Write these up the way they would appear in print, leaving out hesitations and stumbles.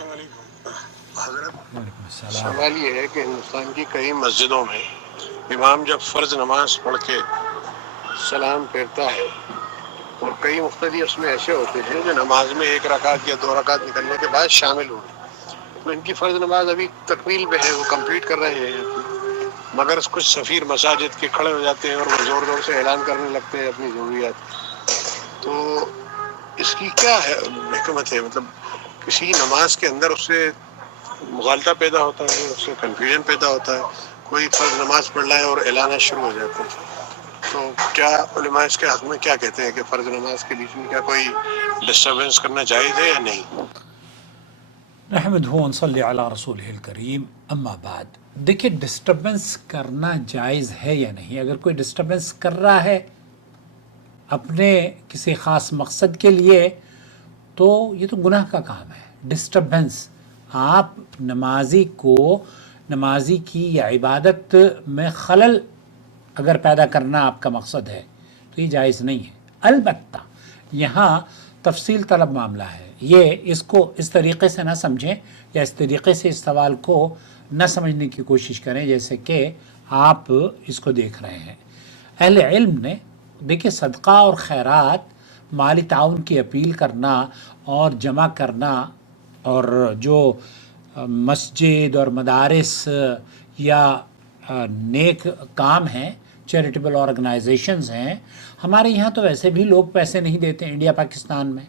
حضرت سوال یہ ہے کہ ہندوستان کی کئی مسجدوں میں امام جب فرض نماز پڑھ کے سلام پھیرتا ہے اور کئی مقتدی اس میں ایسے ہوتے ہیں جو نماز میں 1 رکعت یا 2 رکعت نکلنے کے بعد شامل ہوئے، تو ان کی فرض نماز ابھی تکمیل پہ ہے، وہ کمپلیٹ کر رہے ہیں، مگر کچھ سفیر مساجد کے کھڑے ہو جاتے ہیں اور وہ زور زور سے اعلان کرنے لگتے ہیں اپنی ضروریات. تو اس کی کیا ہے حکمت ہے؟ مطلب کسی نماز کے اندر اس سے مغالطہ پیدا ہوتا ہے، اس سے کنفیوژن پیدا ہوتا ہے، کوئی فرض نماز پڑھ رہا ہے اور اعلانات شروع ہو جاتے ہیں، تو کیا علماء اس کے حق میں کیا کہتے ہیں کہ فرض نماز کے بیچ میں کیا کوئی ڈسٹربنس کرنا جائز ہے یا نہیں؟ نحمدہ ونصلی علی رسولہ الکریم، اما بعد. دیکھیے ڈسٹربنس کرنا جائز ہے یا نہیں. اگر کوئی ڈسٹربنس کر رہا ہے اپنے کسی خاص مقصد کے لیے تو یہ تو گناہ کا کام ہے. ڈسٹربنس آپ نمازی کی یا عبادت میں خلل اگر پیدا کرنا آپ کا مقصد ہے تو یہ جائز نہیں ہے. البتہ یہاں تفصیل طلب معاملہ ہے. یہ اس کو اس طریقے سے نہ سمجھیں یا اس طریقے سے اس سوال کو نہ سمجھنے کی کوشش کریں جیسے کہ آپ اس کو دیکھ رہے ہیں. اہل علم نے دیکھیں صدقہ اور خیرات، مالی تعاون کی اپیل کرنا اور جمع کرنا، اور جو مسجد اور مدارس یا نیک کام ہیں، چیریٹیبل آرگنائزیشنز ہیں، ہمارے یہاں تو ویسے بھی لوگ پیسے نہیں دیتے. انڈیا پاکستان میں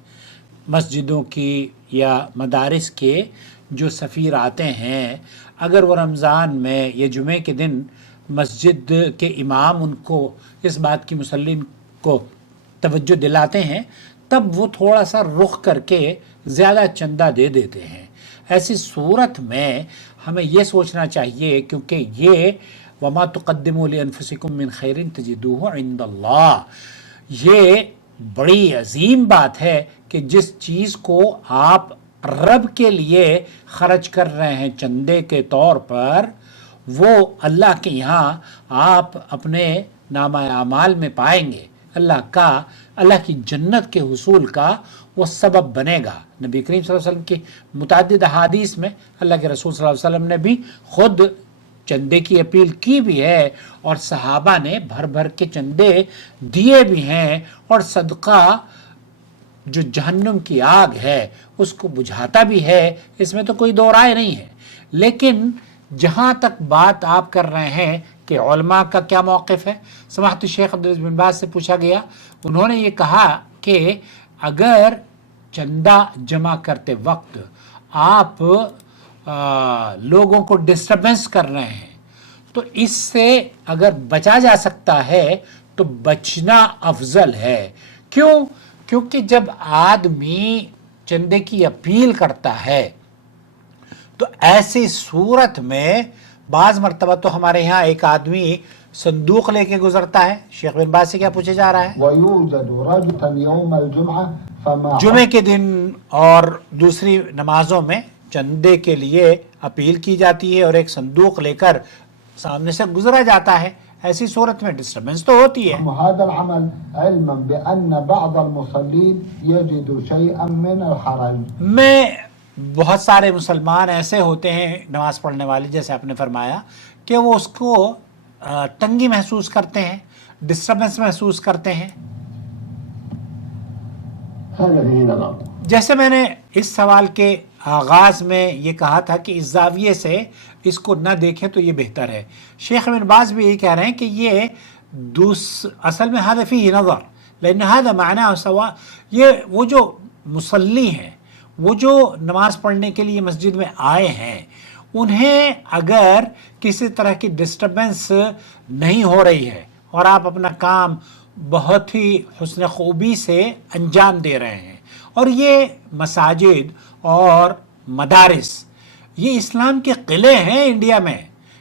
مسجدوں کی یا مدارس کے جو سفیر آتے ہیں، اگر وہ رمضان میں یا جمعے کے دن مسجد کے امام ان کو اس بات کی مسلم کو توجہ دلاتے ہیں تب وہ تھوڑا سا رخ کر کے زیادہ چندہ دے دیتے ہیں. ایسی صورت میں ہمیں یہ سوچنا چاہیے، کیونکہ یہ وما تقدموا لانفسکم من خیر تجدوہ عند اللہ، یہ بڑی عظیم بات ہے کہ جس چیز کو آپ رب کے لیے خرچ کر رہے ہیں چندے کے طور پر، وہ اللہ کے یہاں آپ اپنے نامہ اعمال میں پائیں گے. اللہ کی جنت کے حصول کا وہ سبب بنے گا. نبی کریم صلی اللہ علیہ وسلم کی متعدد احادیث میں اللہ کے رسول صلی اللہ علیہ وسلم نے بھی خود چندے کی اپیل کی بھی ہے، اور صحابہ نے بھر بھر کے چندے دیے بھی ہیں، اور صدقہ جو جہنم کی آگ ہے اس کو بجھاتا بھی ہے، اس میں تو کوئی دو رائے نہیں ہے. لیکن جہاں تک بات آپ کر رہے ہیں کہ علماء کا کیا موقف ہے، سماحت الشیخ عبدالعزیز بن باز سے پوچھا گیا، انہوں نے یہ کہا کہ اگر چندہ جمع کرتے وقت آپ لوگوں کو ڈسٹربنس کر رہے ہیں تو اس سے اگر بچا جا سکتا ہے تو بچنا افضل ہے. کیوں؟ کیونکہ جب آدمی چندے کی اپیل کرتا ہے تو ایسی صورت میں بعض مرتبہ تو ہمارے یہاں ایک آدمی صندوق لے کے گزرتا ہے. شیخ بن باز سے کیا پوچھا جا رہا ہے؟ جمعے کے دن اور دوسری نمازوں میں چندے کے لیے اپیل کی جاتی ہے اور ایک صندوق لے کر سامنے سے گزرا جاتا ہے. ایسی صورت میں ڈسٹربنس تو ہوتی ہے. هذا العمل علما بأن بعض المصلين يجد شيئا من الحرج. میں بہت سارے مسلمان ایسے ہوتے ہیں نماز پڑھنے والے، جیسے آپ نے فرمایا، کہ وہ اس کو تنگی محسوس کرتے ہیں، ڈسٹربنس محسوس کرتے ہیں. جیسے میں نے اس سوال کے آغاز میں یہ کہا تھا کہ اس زاویے سے اس کو نہ دیکھیں تو یہ بہتر ہے. شیخ ابن باز بھی یہ کہہ رہے ہیں کہ یہ اصل میں هذا فيه نظر لأن هذا معناه سواء. یہ وہ جو مصلی ہیں، وہ جو نماز پڑھنے کے لیے مسجد میں آئے ہیں، انہیں اگر کسی طرح کی ڈسٹربنس نہیں ہو رہی ہے اور آپ اپنا کام بہت ہی حسن خوبی سے انجام دے رہے ہیں، اور یہ مساجد اور مدارس یہ اسلام کے قلعے ہیں انڈیا میں،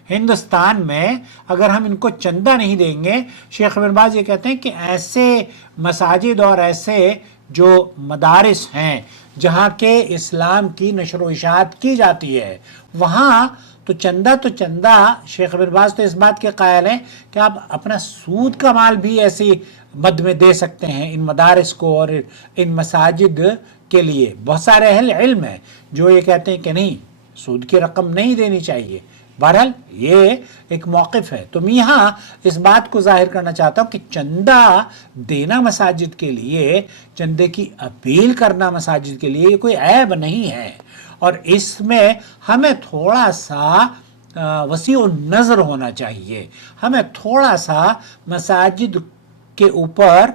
ہندوستان میں، اگر ہم ان کو چندہ نہیں دیں گے، شیخ ابن باز یہ کہتے ہیں کہ ایسے مساجد اور ایسے جو مدارس ہیں جہاں کے اسلام کی نشر و اشاعت کی جاتی ہے، وہاں تو چندہ شیخ ابن باز تو اس بات کے قائل ہیں کہ آپ اپنا سود کا مال بھی ایسی مد میں دے سکتے ہیں ان مدارس کو اور ان مساجد کے لیے بہت سارے اہل علم ہیں جو یہ کہتے ہیں کہ نہیں، سود کی رقم نہیں دینی چاہیے. بہرحال یہ ایک موقف ہے. تو میں یہاں اس بات کو ظاہر کرنا چاہتا ہوں کہ چندہ دینا مساجد کے لیے، چندے کی اپیل کرنا مساجد کے لیے یہ کوئی عیب نہیں ہے، اور اس میں ہمیں تھوڑا سا وسیع النظر ہونا چاہیے. ہمیں تھوڑا سا مساجد کے اوپر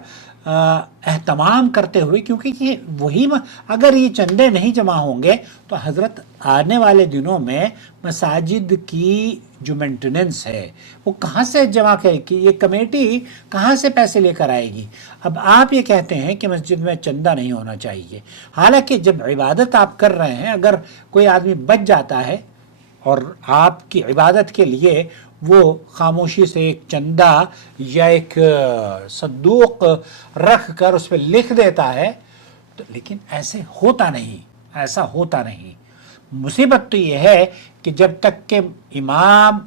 اہتمام کرتے ہوئے، کیونکہ یہ وہی اگر یہ چندے نہیں جمع ہوں گے تو حضرت آنے والے دنوں میں مساجد کی جو مینٹیننس ہے وہ کہاں سے جمع کرے گی؟ یہ کمیٹی کہاں سے پیسے لے کر آئے گی؟ اب آپ یہ کہتے ہیں کہ مسجد میں چندہ نہیں ہونا چاہیے، حالانکہ جب عبادت آپ کر رہے ہیں، اگر کوئی آدمی بچ جاتا ہے اور آپ کی عبادت کے لیے وہ خاموشی سے ایک چندہ یا ایک صندوق رکھ کر اس پہ لکھ دیتا ہے تو، لیکن ایسے ہوتا نہیں، ایسا ہوتا نہیں. مصیبت تو یہ ہے کہ جب تک کہ امام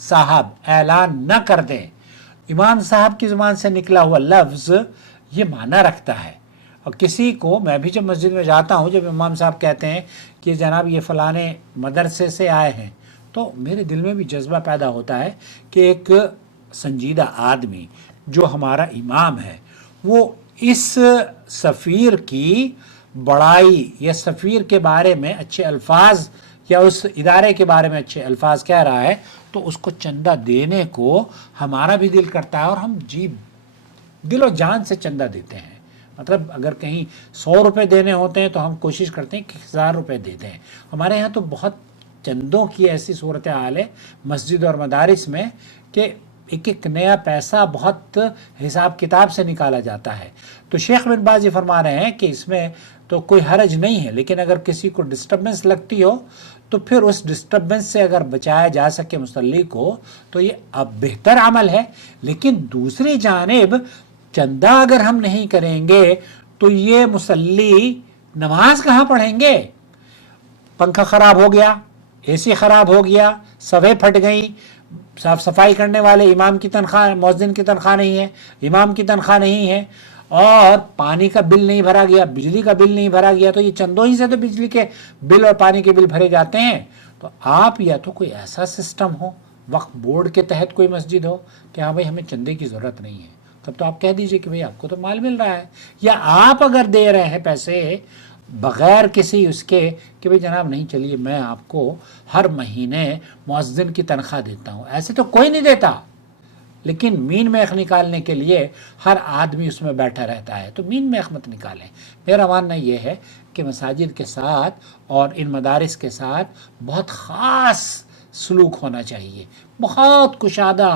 صاحب اعلان نہ کر دیں، امام صاحب کی زبان سے نکلا ہوا لفظ یہ معنی رکھتا ہے. اور کسی کو، میں بھی جب مسجد میں جاتا ہوں، جب امام صاحب کہتے ہیں کہ جناب یہ فلانے مدرسے سے آئے ہیں، تو میرے دل میں بھی جذبہ پیدا ہوتا ہے کہ ایک سنجیدہ آدمی جو ہمارا امام ہے وہ اس سفیر کی بڑائی یا سفیر کے بارے میں اچھے الفاظ یا اس ادارے کے بارے میں اچھے الفاظ کہہ رہا ہے، تو اس کو چندہ دینے کو ہمارا بھی دل کرتا ہے، اور ہم دل و جان سے چندہ دیتے ہیں. مطلب اگر کہیں 100 روپے دینے ہوتے ہیں تو ہم کوشش کرتے ہیں کہ 1000 روپے دے دیں. ہمارے ہاں تو بہت چندوں کی ایسی صورتحال ہے مسجد اور مدارس میں کہ ایک ایک نیا پیسہ بہت حساب کتاب سے نکالا جاتا ہے. تو شیخ بن باز یہ فرما رہے ہیں کہ اس میں تو کوئی حرج نہیں ہے، لیکن اگر کسی کو ڈسٹربنس لگتی ہو تو پھر اس ڈسٹربنس سے اگر بچایا جا سکے مصلی کو تو یہ اب بہتر عمل ہے. لیکن دوسری جانب چندہ اگر ہم نہیں کریں گے تو یہ مصلی نماز کہاں پڑھیں گے؟ پنکھا خراب ہو گیا، اے سی خراب ہو گیا، صفیں پھٹ گئیں، صاف صفائی کرنے والے امام کی تنخواہ، مؤذن کی تنخواہ نہیں ہے، امام کی تنخواہ نہیں ہے، اور پانی کا بل نہیں بھرا گیا، بجلی کا بل نہیں بھرا گیا. تو یہ چندوں ہی سے تو بجلی کے بل اور پانی کے بل بھرے جاتے ہیں. تو آپ یا تو کوئی ایسا سسٹم ہو، وقف بورڈ کے تحت کوئی مسجد ہو کہ ہاں بھائی ہمیں چندے کی ضرورت نہیں ہے، تب تو آپ کہہ دیجئے کہ بھائی آپ کو تو مال مل رہا ہے. یا آپ اگر دے رہے ہیں پیسے بغیر کسی اس کے کہ بھئی جناب نہیں، چلیے میں آپ کو ہر مہینے مؤذن کی تنخواہ دیتا ہوں، ایسے تو کوئی نہیں دیتا، لیکن مین میخ نکالنے کے لیے ہر آدمی اس میں بیٹھا رہتا ہے. تو مین میخ مت نکالیں. میرا ماننا یہ ہے کہ مساجد کے ساتھ اور ان مدارس کے ساتھ بہت خاص سلوک ہونا چاہیے، بہت کشادہ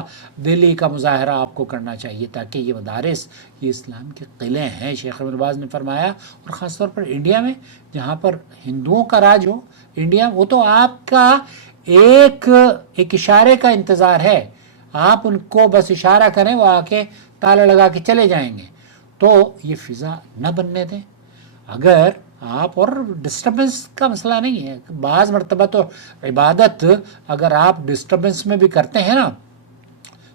دلی کا مظاہرہ آپ کو کرنا چاہیے، تاکہ یہ مدارس یہ اسلام کے قلعے ہیں. شیخ ابن باز نے فرمایا، اور خاص طور پر انڈیا میں جہاں پر ہندوؤں کا راج ہو، انڈیا وہ تو آپ کا ایک اشارے کا انتظار ہے. آپ ان کو بس اشارہ کریں، وہ آ کے تالا لگا کے چلے جائیں گے. تو یہ فضا نہ بننے دیں. اگر آپ، اور ڈسٹربنس کا مسئلہ نہیں ہے، بعض مرتبہ تو عبادت اگر آپ ڈسٹربنس میں بھی کرتے ہیں نا،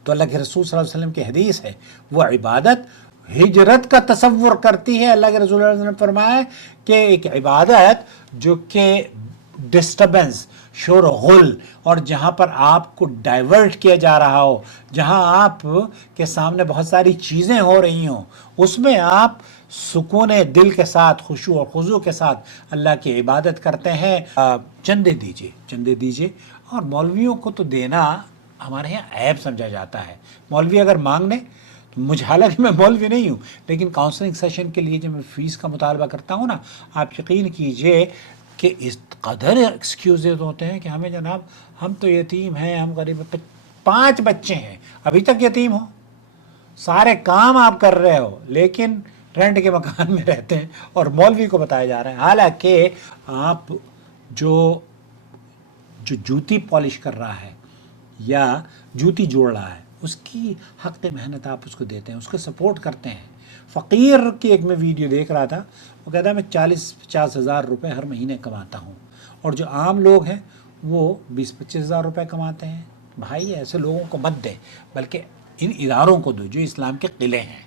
تو اللہ کے رسول صلی اللہ علیہ وسلم کی حدیث ہے، وہ عبادت ہجرت کا تصور کرتی ہے. اللہ کے رسول صلی اللہ علیہ وسلم نے فرمایا کہ ایک عبادت جو کہ ڈسٹربنس، شور و غل، اور جہاں پر آپ کو ڈائیورٹ کیا جا رہا ہو، جہاں آپ کے سامنے بہت ساری چیزیں ہو رہی ہوں، اس میں آپ سکون دل کے ساتھ، خشوع اور خضوع کے ساتھ اللہ کی عبادت کرتے ہیں. چندے دیجئے. اور مولویوں کو تو دینا ہمارے یہاں عیب سمجھا جاتا ہے. مولوی اگر مانگ لیں تو مجھے، حالانکہ میں مولوی نہیں ہوں، لیکن کاؤنسلنگ سیشن کے لیے جب میں فیس کا مطالبہ کرتا ہوں نا، آپ یقین کیجئے کہ اس قدر ایکسکیوزز ہوتے ہیں کہ ہمیں جناب ہم تو یتیم ہیں، ہم غریب، 5 بچے ہیں، ابھی تک یتیم ہو، سارے کام آپ کر رہے ہو لیکن رینٹ کے مکان میں رہتے ہیں، اور مولوی کو بتایا جا رہا ہے. حالانکہ آپ جو جوتی پالش کر رہا ہے یا جوتی جوڑ رہا ہے، اس کی حق محنت آپ اس کو دیتے ہیں، اس کو سپورٹ کرتے ہیں. فقیر کی ایک میں ویڈیو دیکھ رہا تھا، وہ کہتا ہے میں 40-50 ہزار روپے ہر مہینے کماتا ہوں، اور جو عام لوگ ہیں وہ 20-25 ہزار روپے کماتے ہیں. بھائی ایسے لوگوں کو مت دیں، بلکہ ان اداروں کو دو جو اسلام کے قلعے ہیں.